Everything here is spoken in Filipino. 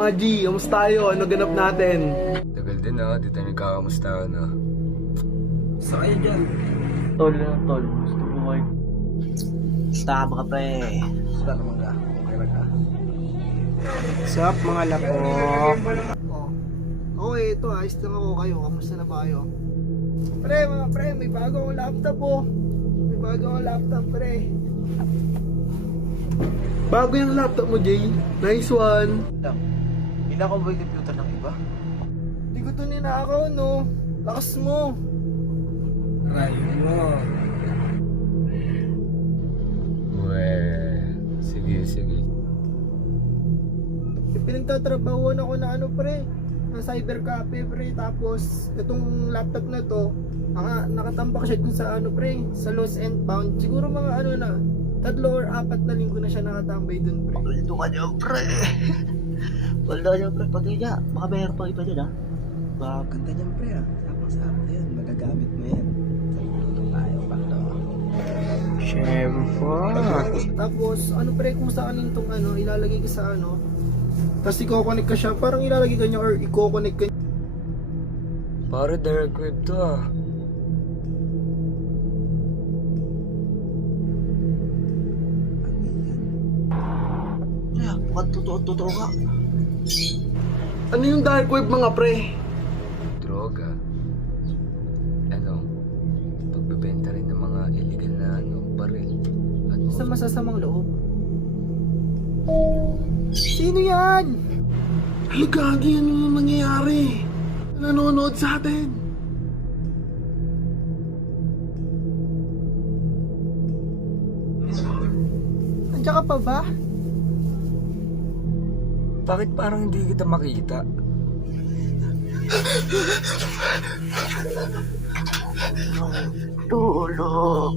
Mga G, kamusta tayo? Ano ganap natin? Tagal din di tayo nagkakamustahan Sa kayo dyan? Tol na tol, gusto buhay. Tama ka pre. Basta naman ka. Okay lang ka. Sup mga lapok. Okay, ito ayos lang ako kayo. Kamusta na ba kayo? Pre, mga pre, may bago akong laptop oh. May bago akong laptop pre. Bago yung laptop mo, Jay. Nice one. Hindi ako ba yung computer ng iba? Hindi ko ito ninakaw no. Lakas mo. Rayo mo. Sige. Pinagtatrabahuan ako na ano pre, na cyber cafe pre. Tapos itong laptop na to, nakatambak siya dun sa ano pre, sa Lost and Found. Siguro mga ano na, 3 or 4 na linggo na siya nakatambay dun pre. Paldo ka dyan pre. Paldo ka dyan pre. Pati niya, baka mayroon pang iba dyan ha. Ganda niyan pre ah. Sapang-sapa yan, magagamit mo yan. Sa tayo paldo. Siyempre. Tapos ano pre, kung saan itong ano, ilalagay ka sa ano. Tapos i-connect ka siya, parang ilalagay ka niya or i-connect ka niya. Pare, direct web to Kaya, mukhang totoo ka. Ano yung dark web mga pre? Droga. Pagbebenta rin ng mga illegal na baril. At Sa masasamang loob. Sino yan? Ay, gagi, ano yung nangyayari? Nanonood sa atin. Andiyan ka pa ba? Bakit parang hindi kita makita? Tulog.